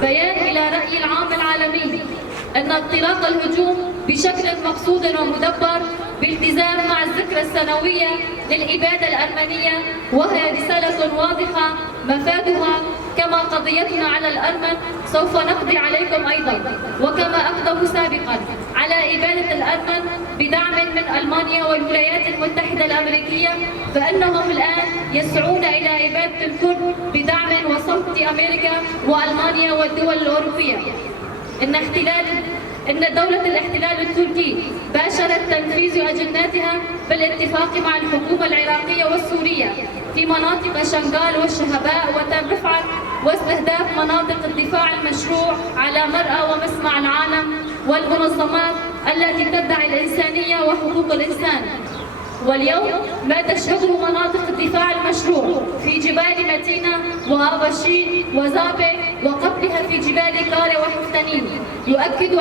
بيان إلى رأي العام العالمي أن انطلاق الهجوم بشكل مقصود ومدبر بالتزام مع الذكرى السنوية للإبادة الأرمنية، وهي رسالة واضحة مفادها كما قضيتنا على الأرمن سوف نقضي عليكم أيضا، وكما أقدموا سابقا على إبادة الأرمن بدعم من ألمانيا والولايات المتحدة الأمريكية، فإنهم الآن يسعون إلى إبادة الكرد بدعم وصمت أمريكا وألمانيا والدول الأوروبية. إن دولة الاحتلال التركي باشرت تنفيذ أجنداتها بالاتفاق مع الحكومة العراقية والسورية في مناطق شنغال والشهباء وتل رفعت، واستهداف مناطق الدفاع المشروع على مرأى ومسمع العالم والمنظمات التي تدعي الإنسانية وحقوق الإنسان. واليوم ما تشهده مناطق الدفاع المشروع في جبال متينة وآباشين وزابة وقبلها في جبال كاري وحفتنين يؤكد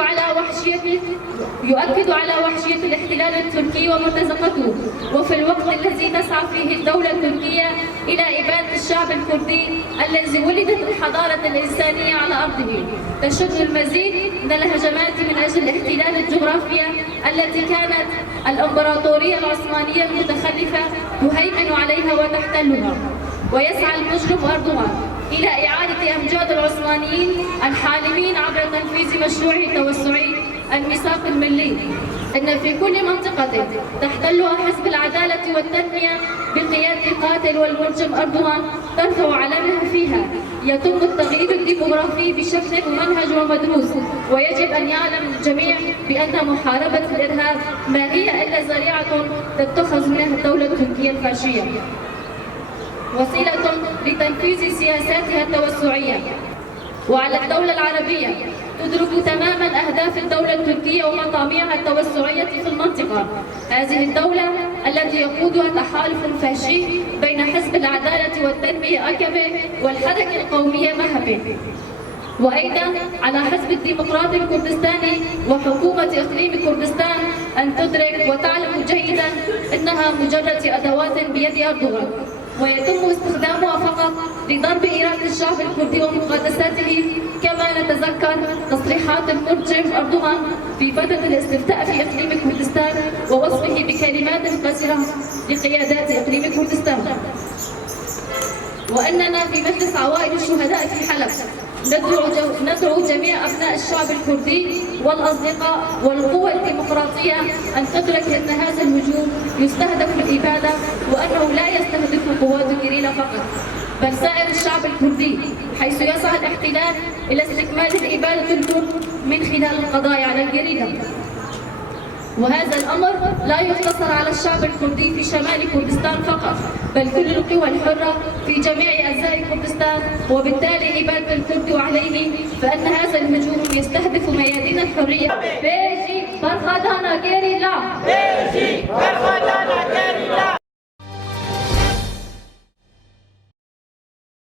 على وحشية الاحتلال التركي ومرتزقته، وفي الوقت الذي تسعى فيه الدولة التركية إلى إبادة الشعب الكردي الذي ولدت الحضارة الإنسانية على أرضه، تشن المزيد من الهجمات من أجل احتلال الجغرافيا التي كانت الإمبراطورية العثمانية المتخلفة تهيمن عليها وتحتلها. ويسعى المجرم أردوغان إلى إعادة أمجاد العثمانيين الحالمين عبر تنفيذ مشروعه التوسعي الميثاق الملي. إن في كل منطقة تحتلها حزب العدالة والتنمية بقيادة القاتل والمجرم أردوغان ترفع علمها فيها يتم التغيير الديموغرافي بشكل ممنهج ومدروس، ويجب أن يعلم الجميع بأن محاربة الإرهاب ما هي إلا ذريعة تتخذ منها الدولة التركية الفاشية وسيلة لتنفيذ سياساتها التوسعية. وعلى الدولة العربية تدرك تماما أهداف الدولة التركية ومطامعها التوسعية في المنطقة. هذه الدولة التي يقودها تحالف فاشي بين حزب العدالة والتنمية أكبة والحركة القومية مهبة، وأيضا على حزب الديمقراطي الكردستاني وحكومة إقليم كردستان أن تدرك وتعلم جيدا أنها مجرد أدوات بيد أردوغان، ويتم استخدامها فقط لضرب إرادة الشعب الكردي ومقدساته. كما نتذكر تصريحات المجرم أردوغان في فترة الاستفتاء في إقليم كردستان ووصفه بكلمات قذرة لقيادات إقليم كردستان. وأننا في مجلس عوائل الشهداء في حلب ندعو جميع أبناء الشعب الكردي والأصدقاء والقوى الديمقراطية أن تدرك أن هذا الهجوم يستهدف الإبادة، وأنه لا يستهدف قوات الجريلة فقط بل سائر الشعب الكردي، حيث يسعى الاحتلال إلى استكمال الإبادة الكرد من خلال القضاء على الجريلة. وهذا الأمر لا يقتصر على الشعب الكردي في شمال كردستان فقط، بل كل القوى الحرة في جميع أجزاء كردستان، وبالتالي إبادة الكرد عليه، فإن هذا الهجوم يستهدف ميادين الحرية.